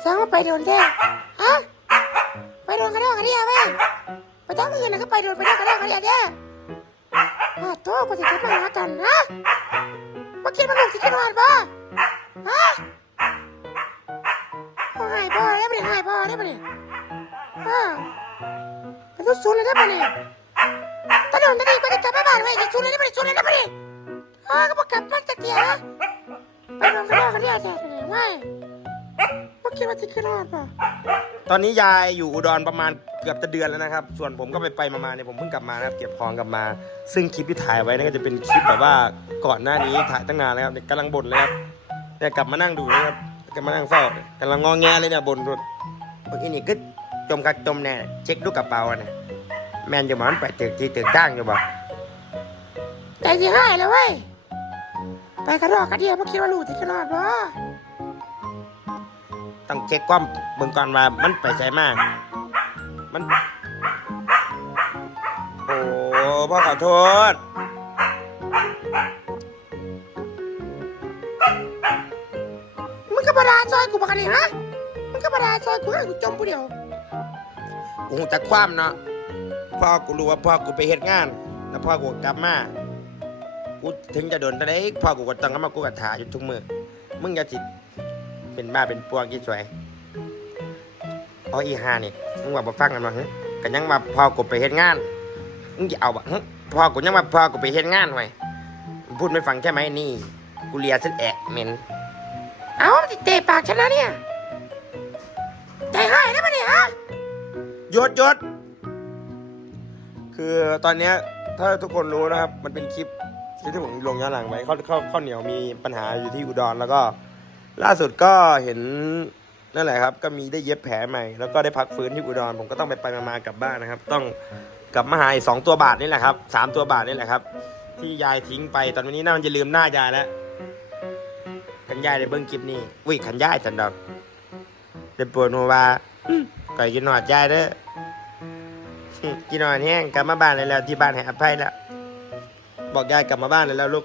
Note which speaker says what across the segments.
Speaker 1: แสดงว่าไปโดนแท้ฮะไปโดนกระเดองกระเดียไปไปตั้งอื่นนะก็ไปโดนไปตั้งกระเดองกระเดียเด้ฮะโตก็จะคิดมาหากันนะมาคิดมาลงกสิคินหวานบ่ฮะบ่หายบ่ได้ปะเนี่หายบ่ได้ปะเนี่ยฮะจูนเลยได้ปะเนี่ตะโดนตะดีก็จะกลับมาบ้านไว้จะศูนเลยได้ปะเจูนเลยได้ปะเนี่ยก็บอกกลับมานตะเกียไปโดนกระเดองกระเดียแท้เลยไม่็คิดว่าจะขึ้รอดป่ะ
Speaker 2: ตอนนี้ยายอยู่อุดรประมาณเกือบจะเดือนแล้วนะครับ ส่วนผมก็ไปไปมาๆเนี่ยผมเพิ่งกลับมานะครับ เก็บของกลับมา ซึ่งคลิปที่ถ่ายไว้นั่นก็จะเป็นคลิปแบบว่าก่อนหน้านี้ถ่ายตั้งนานแล้วครับกำลังบ่นเลยครับเนี่ยกลับมานั่งดูนะครับกลับมานั่งเฝ้ากำลังงอแงเลยเนี่ยบ่นรถเมื่อกี้นี่ก็จมกักจมแน่เช็คดูกระเป๋าเนี่ยแมนจะมันไปตึกที่ตึกจ้างอยู่บ่
Speaker 1: ใจจะหายแล้วเว้ยไปกระดอกกระเดียเมื่อคิดว่าลูกจะกระดอกบ่
Speaker 2: ต้องเช็คความเบิ่งก่อนว่ามันไปใช้มาก มัน โอ้พ่อขอโทษ
Speaker 1: มึงก็บาดาซอยกูบักนนี่นะมึงก็บาดาซอยกูให้กูจมผู้เดียว
Speaker 2: กูหูแต่ความเนาะ พ่อกูรู้ว่าพ่อกูไปเหตุงาน แล้วพ่อกูกลับมา กูถึงจะโดนตะเล็กพ่อกูก็ต้องกลับมากูก็ถ่ายอยู่ทุกมือ มึงอย่าจิต เป็นบ้าเป็นปวงที่สวยอ๋อีฮานี่มึงว่าบ่ฟังกันมาฮึกันยังมาพอกดไปเห็นงานมึงจะเอาบ่ฮึพอกดยังมาพอกดไปเห็นงานไว้พูดไม่ฟังใช่ไหมนี่ กูเลียฉันแอะเหม็น
Speaker 1: เอาติเตะปากฉันแล้วเนี่ยใจหายแล้วปะเนี่ยฮะ
Speaker 2: หยดหยดคือตอนเนี้ยถ้าทุกคนรู้นะครับ มันเป็นคลิปที่ผมลงย้อนหลังไว้เขาเขาเขาเหนียวมีปัญหาอยู่ที่อุดรแล้วก็ ล่าสุดก็เห็นนั่นแหละครับ ก็มีได้เย็บแผลใหม่ แล้วก็ได้พักฟื้นที่อุดร ผมก็ต้องไปไปมากลับบ้านนะครับ ต้องกลับมาหายสองตัวบาทนี่แหละครับสามตัวบาทนี่แหละครับ ที่ยายทิ้งไปตอนนี้น่าจะลืมหน้ายายแล้วขันยายในเบื้องคลิปนี้วิ่งขันยายจันดอกเป็นปวดหัวว่าก่อยกินหนอดยายเด้อกินนอนแห้งกลับมาบ้านเลยแล้วที่บ้านให้อภัยแล้วบอกยายกลับมาบ้านเลยแล้วลูก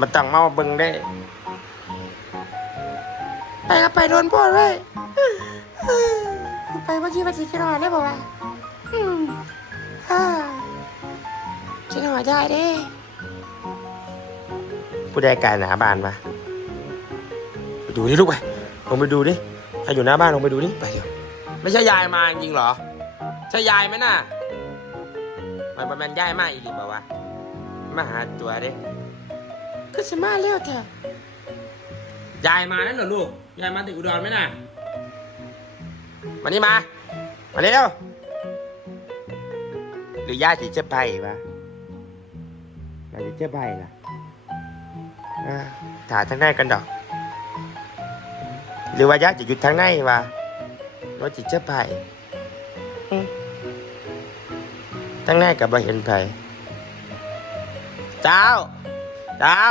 Speaker 2: มาจังมาเบิ่งได้
Speaker 1: ไปก็ไปโดนพ่อเลยไปเมื่อกี้มาจีกินหอดได้บอกว่าอืมอ่ากินหอได้เด้
Speaker 2: ผู้ใดกายหนาบานปะไปดูดิลูกไปลงไปดูดิใครอยู่หน้าบ้านลงไปดูดิไปเดี๋ยวไม่ใช่ยายมาจริงเหรอ ใช่ยายไหมน่ะมันมันมันยายมาอีกหลีบอกว่าวะมาหาตัวดิ
Speaker 1: ก็สมาเร็วเถอะ
Speaker 2: ยายมาแล้วเหรอลูก ยายมาถึงอุดรไหมน่ะ มานี่มา มาเร็ว หรือย่าจะเจ็บไผ่ปะย่าจะเจ็บไผ่ล่ะอ่าถ่ายทางในกันดอก หรือว่าย่าจะหยุดทางในวะหรือว่าจะเจ็บไผ่อืมทางในกับบ่เห็นไผ่เจ้า เจ้า